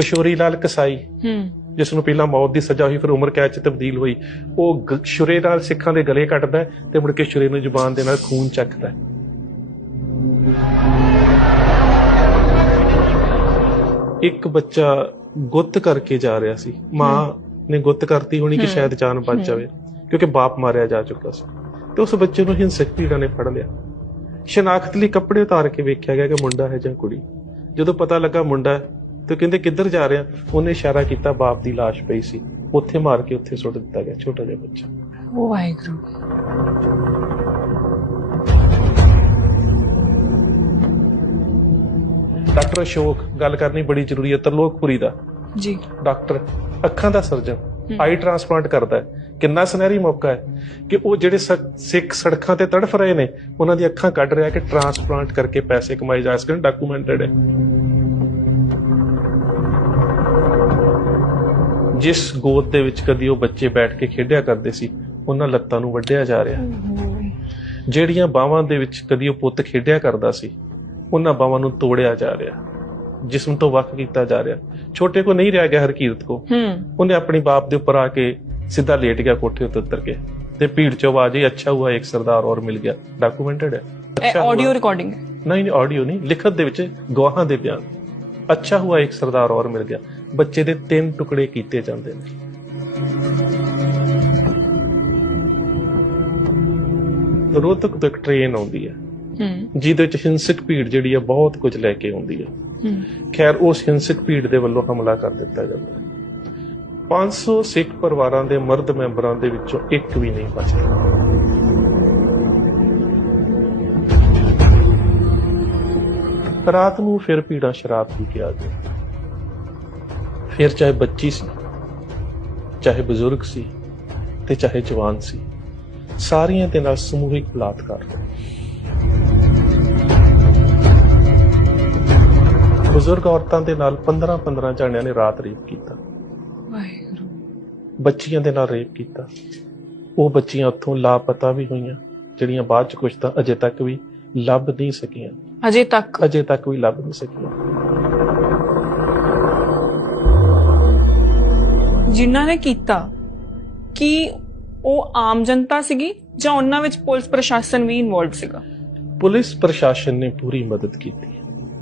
ਕਿਸ਼ੋਰੀ ਲਾਲ ਕਸਾਈ ਹੂੰ। ਜਿਸ ਨੂੰ ਪਹਿਲਾਂ ਮੌਤ ਦੀ ਸਜ਼ਾ ਹੋਈ ਫਿਰ ਉਮਰ ਕੈਦ ਚ ਤਬਦੀਲ ਹੋਈ। ਉਹ ਗ- ਛੁਰੇ ਨਾਲ ਸਿੱਖਾਂ ਦੇ ਗਲੇ ਕੱਟਦਾ ਹੈ ਤੇ ਮੁੜ ਕੇ ਛੁਰੇ ਨੂੰ ਜ਼ੁਬਾਨ ਦੇ ਨਾਲ ਖੂਨ ਚੱਕਦਾ ਹੈ। ਇੱਕ ਬੱਚਾ ਗੁੱਤ ਕਰਕੇ ਜਾ ਰਿਹਾ ਸੀ। ਮਾਂ ਨੇ ਗੁੱਤ ਕਰਤੀ ਹੋਣੀ ਕਿ। ਸ਼ਾਇਦ ਜਾਨ ਬਚ। ਜਾਵੇ ਕਿਉਂਕਿ ਬਾਪ ਮਾਰਿਆ ਜਾ ਚੁੱਕਾ ਸੀ। ਤੇ ਉਸ ਬੱਚੇ ਨੂੰ ਹਿੰਸਕ ਭੀੜਾਂ ਨੇ ਫੜ ਲਿਆ। ਸ਼ਨਾਖਤ ਲਈ ਕੱਪੜੇ ਉਤਾਰ ਕੇ ਵੇਖਿਆ ਗਿਆ ਕਿ ਮੁੰਡਾ ਹੈ ਜਾਂ ਕੁੜੀ। ਜਦੋਂ ਪਤਾ ਲੱਗਾ ਮੁੰਡਾ ਹੈ, ਤੇ ਕਹਿੰਦੇ ਕਿੱਧਰ ਜਾ ਰਿਹਾ? ਉਹਨੇ ਇਸ਼ਾਰਾ ਕੀਤਾ ਬਾਪ ਦੀ ਲਾਸ਼ ਪਈ ਸੀ। ਉੱਥੇ ਮਾਰ ਕੇ ਉੱਥੇ ਸੁੱਟ ਦਿੱਤਾ ਗਿਆ ਛੋਟਾ ਜਿਹਾ ਬੱਚਾ। ਉਹ ਵਾਹਿਗੁਰੂ। ਡਾਕਟਰ ਅਸ਼ੋਕ ਗੱਲ ਕਰਨੀ ਬੜੀ ਜ਼ਰੂਰੀ ਹੈ ਤਰਲੋਕਪੁਰੀ ਦਾ। ਜੀ। ਡਾਕਟਰ ਅੱਖਾਂ ਦਾ ਸਰਜਨ। ਆਈ ਟ੍ਰਾਂਸਪਲਾਂਟ ਕਰਦਾ ਹੈ। ਕਿੰਨਾ ਸੁਨਹਿਰੀ ਮੌਕਾ ਹੈ ਕਿ ਉਹ ਜਿਹੜੇ ਸਿੱਖ ਸੜਕਾਂ ਤੇ ਤੜਫ ਰਹੇ ਨੇ ਉਹਨਾਂ ਦੀ ਅੱਖਾਂ ਕੱਢ ਰਿਹਾ ਕਿ ਟ੍ਰਾਂਸਪਲਾਂਟ ਕਰਕੇ ਪੈਸੇ ਕਮਾਏ ਜਾ ਸਕਣ ਡਾਕੂਮੈਂਟਡ ਹੈ। ਜਿਸ ਗੋਦ ਦੇ ਵਿੱਚ ਕਦੀ ਉਹ ਬੱਚੇ ਬੈਠ ਕੇ ਖੇਡਿਆ ਕਰਦੇ ਸੀ ਉਹਨਾਂ ਲੱਤਾਂ ਨੂੰ ਵੱਢਿਆ ਜਾ ਰਿਹਾ। ਜਿਹੜੀਆਂ ਬਾਹਾਂ ਦੇ ਵਿੱਚ ਕਦੀ ਉਹ ਪੁੱਤ ਖੇਡਿਆ ਕਰਦਾ ਸੀ ਉਹਨਾਂ ਬਾਹਾਂ ਨੂੰ ਤੋੜਿਆ ਜਾ ਰਿਹਾ ਜਿਸਮ ਤੋਂ ਵੱਖ ਕੀਤਾ ਜਾ ਰਿਹਾ। ਛੋਟੇ ਕੋ ਨਹੀਂ ਰਹਿ ਗਿਆ ਹਰਕੀਰਤ ਕੋ। ਉਹਨੇ ਆਪਣੀ ਬਾਪ ਦੇ ਉੱਪਰ ਆ ਕੇ ਸਿੱਧਾ ਲੇਟ ਗਿਆ ਕੋਠੇ ਉੱਤੇ ਉਤਰ ਕੇ ਤੇ ਭੀੜ ਚ ਆਵਾਜ਼ ਹੀ ਅੱਛਾ ਹੁਆ ਇੱਕ ਸਰਦਾਰ ਔਰ ਮਿਲ ਗਿਆ ਡਾਕੂਮੈਂਟਡ ਹੈ। ਅੱਛਾ ਆਡੀਓ ਰਿਕਾਰਡਿੰਗ ਨਹੀਂ ਨਹੀਂ ਆਡੀਓ ਨਹੀਂ ਲਿਖਤ ਦੇ ਵਿੱਚ ਗਵਾਹਾਂ ਦੇ ਬਿਆਨ। ਅੱਛਾ ਹੁਆ ਇੱਕ ਸਰਦਾਰ ਔਰ ਮਿਲ ਗਿਆ। ਬੱਚੇ ਦੇ ਤਿੰਨ ਟੁਕੜੇ ਕੀਤੇ ਜਾਂਦੇ ਨੇ। ਰੋਹਤਕ ਤੋਂ ਇੱਕ ਟ੍ਰੇਨ ਆਉਂਦੀ ਹੈ। ਹੂੰ। ਜਿਹਦੇ ਵਿੱਚ ਹਿੰਸਕ ਭੀੜ ਜਿਹੜੀ ਹੈ ਬਹੁਤ ਕੁਝ ਲੈ ਕੇ ਆਉਂਦੀ ਹੈ। ਹੂੰ। ਖੈਰ ਉਸ ਹਿੰਸਕ ਭੀੜ ਦੇ ਵੱਲੋਂ ਹਮਲਾ ਕਰ ਦਿੱਤਾ ਜਾਂਦਾ ਹੈ। 500 ਸਿੱਖ ਪਰਿਵਾਰਾਂ ਦੇ ਮਰਦ ਮੈਂਬਰਾਂ ਦੇ ਵਿੱਚੋਂ ਇੱਕ ਵੀ ਨਹੀਂ ਬਚਿਆ। ਰਾਤ ਨੂੰ ਫਿਰ ਭੀੜਾਂ ਸ਼ਰਾਬ ਪੀ ਕੇ ਆ ਗਏ ਫਿਰ ਚਾਹੇ ਬੱਚੀ ਸੀ ਚਾਹੇ ਬਜ਼ੁਰਗ ਸੀ ਤੇ ਚਾਹੇ ਜਵਾਨ ਸੀ ਸਾਰੀਆਂ ਦੇ ਨਾਲ ਸਮੂਹਿਕ ਬਲਾਤਕਾਰ ਬਜ਼ੁਰਗ ਔਰਤਾਂ ਦੇ ਨਾਲ 15-15 ਜਣਿਆਂ ਨੇ ਰਾਤ ਰੇਪ ਕੀਤਾ। ਵਾਹਿਗੁਰੂ। ਬੱਚੀਆਂ ਦੇ ਨਾਲ ਰੇਪ ਕੀਤਾ। ਉਹ ਬੱਚੀਆਂ ਉੱਥੋਂ ਲਾਪਤਾ ਵੀ ਹੋਈਆਂ ਜਿਹੜੀਆਂ ਬਾਅਦ ਚ ਕੁਝ ਤਾਂ ਅਜੇ ਤੱਕ ਵੀ ਲੱਭ ਨਹੀਂ ਸਕੀਆਂ। ਅਜੇ ਤੱਕ। ਅਜੇ ਤੱਕ ਵੀ ਲੱਭ ਨਹੀਂ ਸਕੀਆਂ। ਜਿਨ੍ਹਾਂ ਨੇ ਕੀਤਾ ਕੀ ਉਹ ਆਮ ਜਨਤਾ ਸੀਗੀ ਜਾਂ ਉਹਨਾਂ ਵਿੱਚ ਪੁਲਿਸ ਪ੍ਰਸ਼ਾਸਨ ਵੀ ਇਨਵੋਲਡ ਸੀਗਾ? ਪੁਲਿਸ ਪ੍ਰਸ਼ਾਸਨ ਨੇ ਪੂਰੀ ਮਦਦ ਕੀਤੀ।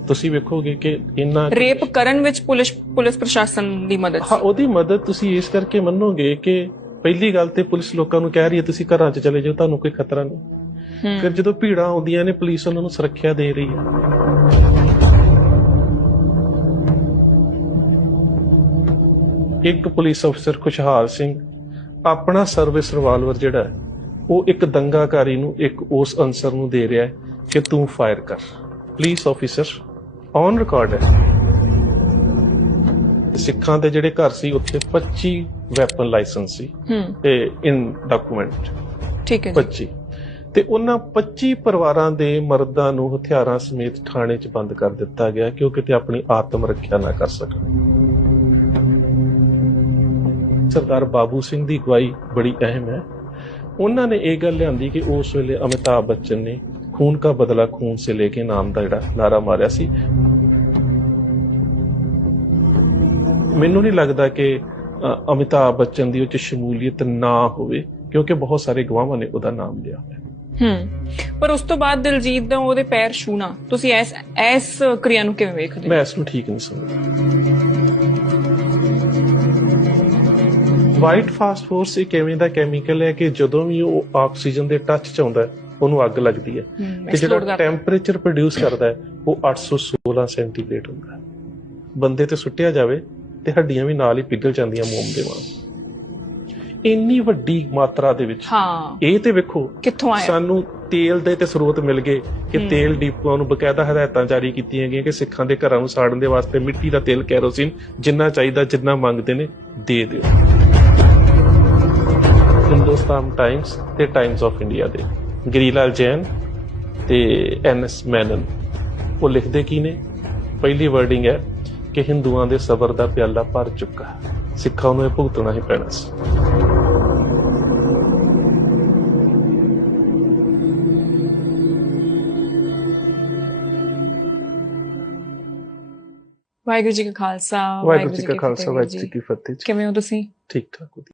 ਤੁਸੀਂ ਵੇਖੋਗੇ ਕਿ ਇਹਨਾਂ ਰੇਪ ਕਰਨ ਵਿੱਚ ਪੁਲਿਸ ਪੁਲਿਸ ਪ੍ਰਸ਼ਾਸਨ ਦੀ ਮਦਦ ਹਾਂ ਉਹਦੀ ਮਦਦ ਤੁਸੀਂ ਇਸ ਕਰਕੇ ਮੰਨੋਗੇ ਕਿ ਪਹਿਲੀ ਗੱਲ ਤੇ ਪੁਲਿਸ ਲੋਕਾਂ ਨੂੰ ਕਹਿ ਰਹੀ ਹੈ ਤੁਸੀਂ ਘਰਾਂ 'ਚ ਚਲੇ ਜਾਓ ਤੁਹਾਨੂੰ ਕੋਈ ਖਤਰਾ ਨਹੀਂ। ਫਿਰ ਜਦੋਂ ਭੀੜਾਂ ਆਉਂਦੀਆਂ ਨੇ ਪੁਲਿਸ ਉਹਨਾਂ ਨੂੰ ਸੁਰੱਖਿਆ ਦੇ ਰਹੀ ਹੈ। ਇੱਕ ਪੁਲਿਸ ਅਫਸਰ ਖੁਸ਼ਹਾਲ ਸਿੰਘ ਆਪਣਾ ਸਰਵਿਸ ਰਿਵਾਲਵਰ ਜਿਹੜਾ ਹੈ ਉਹ ਇੱਕ ਦੰਗਾਕਾਰੀ ਨੂੰ ਇੱਕ ਉਸ ਅਨਸਰ ਨੂੰ ਦੇ ਰਿਹਾ ਹੈ ਕਿ ਤੂੰ ਫਾਇਰ ਕਰ। ਪੁਲਿਸ ਆਫੀਸਰ ਔਨ ਰਿਕਾਰਡ ਹੈ। ਸਿੱਖਾਂ ਦੇ ਜਿਹੜੇ ਘਰ ਸੀ ਉੱਥੇ 25 ਵੈਪਨ ਲਾਇਸੈਂਸ ਸੀ ਤੇ ਇਨ ਡਾਕੂਮੈਂਟ ਠੀਕ ਹੈ ਜੀ। 25 ਤੇ ਉਹਨਾਂ 25 ਪਰਿਵਾਰਾਂ ਦੇ ਮਰਦਾਂ ਨੂੰ ਹਥਿਆਰਾਂ ਸਮੇਤ ਥਾਣੇ 'ਚ ਬੰਦ ਕਰ ਦਿੱਤਾ ਗਿਆ ਕਿ ਉਹ ਕਿਤੇ ਆਪਣੀ ਆਤਮ ਰੱਖਿਆ ਨਾ ਕਰ ਸਕਣ। ਸਰਦਾਰ ਬਾਬੂ ਸਿੰਘ ਦੀ ਅਗਵਾਈ ਬੜੀ ਅਹਿਮ ਹੈ। ਉਹਨਾਂ ਨੇ ਇਹ ਗੱਲ ਲਿਆਂਦੀ ਕਿ ਉਸ ਵੇਲੇ ਅਮਿਤਾਭ ਬੱਚਨ ਨੇ ਖੂਨ ਕਾ ਬਦਲਾ ਖੂਨ ਸੇ ਲੈ ਕੇ ਨਾਮ ਦਾ ਜਿਹੜਾ ਨਾਰਾ ਮਾਰਿਆ ਸੀ। ਮੈਨੂੰ ਨਹੀਂ ਲੱਗਦਾ ਕਿ ਅਮਿਤਾਭ ਬੱਚਨ ਦੀ ਉਹ ਚ ਸ਼ਮੂਲੀਅਤ ਨਾ ਹੋਵੇ ਕਿਉਂਕਿ ਬਹੁਤ ਸਾਰੇ ਗਵਾਹਾਂ ਨੇ ਉਹਦਾ ਨਾਮ ਲਿਆ ਹੋਇਆ। ਹੂੰ। ਪਰ ਉਸ ਤੋਂ ਬਾਅਦ ਦਿਲਜੀਤ ਦਾ ਉਹਦੇ ਪੈਰ ਛੂਣਾ ਤੁਸੀਂ ਇਸ ਇਸ ਕਿਰਿਆ ਨੂੰ ਕਿਵੇਂ ਵੇਖਦੇ ਹੋ? ਮੈਂ ਇਸ ਨੂੰ ਠੀਕ ਨਹੀਂ ਸਮਝਦਾ। ਵਾਈਟ ਫਾਸਫੋਰਸ ਇੱਕ ਐਵੇਂ ਦਾ ਕੈਮੀਕਲ ਹੈ ਕਿ ਜਦੋਂ ਵੀ ਉਹ ਆਕਸੀਜਨ ਦੇ ਟੱਚ ਚ ਆਉਂਦਾ ਹੈ ਉਹਨੂੰ ਅੱਗ ਲੱਗਦੀ ਹੈ। ਤੇ ਜਿਹੜਾ। ਟੈਂਪਰੇਚਰ ਪ੍ਰੋਡਿਊਸ ਕਰਦਾ ਹੈ ਉਹ 816 ਸੈਂਟੀਗ੍ਰੇਡ ਹੁੰਦਾ ਹੈ। ਬੰਦੇ ਤੇ ਸੁੱਟਿਆ ਜਾਵੇ ਤੇ ਹੱਡੀਆਂ ਵੀ ਨਾਲ ਹੀ ਪਿਘਲ ਜਾਂਦੀਆਂ ਮੋਮ ਦੇ ਵਾਂਗ। ਇੰਨੀ ਵੱਡੀ ਮਾਤਰਾ ਦੇ ਵਿੱਚ ਹਾਂ। ਇਹ ਤੇ ਵੇਖੋ ਕਿੱਥੋਂ ਆਇਆ? ਸਾਨੂੰ ਤੇਲ ਦੇ ਤੇ ਸਰੋਤ ਮਿਲ ਗਏ ਕਿ। ਤੇਲ ਡਿਪੂਆਂ ਨੂੰ ਬਕਾਇਦਾ ਹਦਾਇਤਾਂ ਜਾਰੀ ਕੀਤੀਆਂ ਗਈਆਂ ਕਿ ਸਿੱਖਾਂ ਦੇ ਘਰਾਂ ਨੂੰ ਸਾੜਨ ਦੇ ਵਾਸਤੇ ਮਿੱਟੀ ਦਾ ਤੇਲ ਕੈਰੋਸਿਨ ਜਿੰਨਾ ਚਾਹੀਦਾ ਜਿੰਨਾ ਮੰਗਦੇ ਨੇ ਦੇ ਦਿਓ। ਹਿੰਦੁਸਤਾਨ ਟਾਈਮਸ ਤੇ ਟਾਈਮਸ ਆਫ ਇੰਡੀਆ ਦੇ ਗਰੀਲਾਲ ਜੈਨ ਤੇ ਐਨਐਸ ਮੈਨਨ ਉਹ ਲਿਖਦੇ ਕੀ ਨੇ ਪਹਿਲੀ ਵਰਡਿੰਗ ਹੈ ਕਿ ਹਿੰਦੂਆਂ ਦੇ ਸਬਰ ਦਾ ਪਿਆਲਾ ਭਰ ਚੁੱਕਾ ਹੈ। ਸਿੱਖਾਂ ਨੂੰ ਇਹ ਭੁਗਤਣਾ ਹੀ ਪੈਣਾ ਸੀ ਵਾਹਿਗੁਰੂ ਜੀ ਕਾ ਖਾਲਸਾ ਵਾਹਿਗੁਰੂ ਜੀ ਕਾ ਫਤਿਹ ਵਾਹਿਗੁਰੂ ਜੀ। ਜੀ ਕੀ ਫਤਿਹ ਜੀ। ਕਿਵੇਂ ਹੋ ਤੁਸੀਂ ਠੀਕ ਠਾਕ ਵਧੀਆ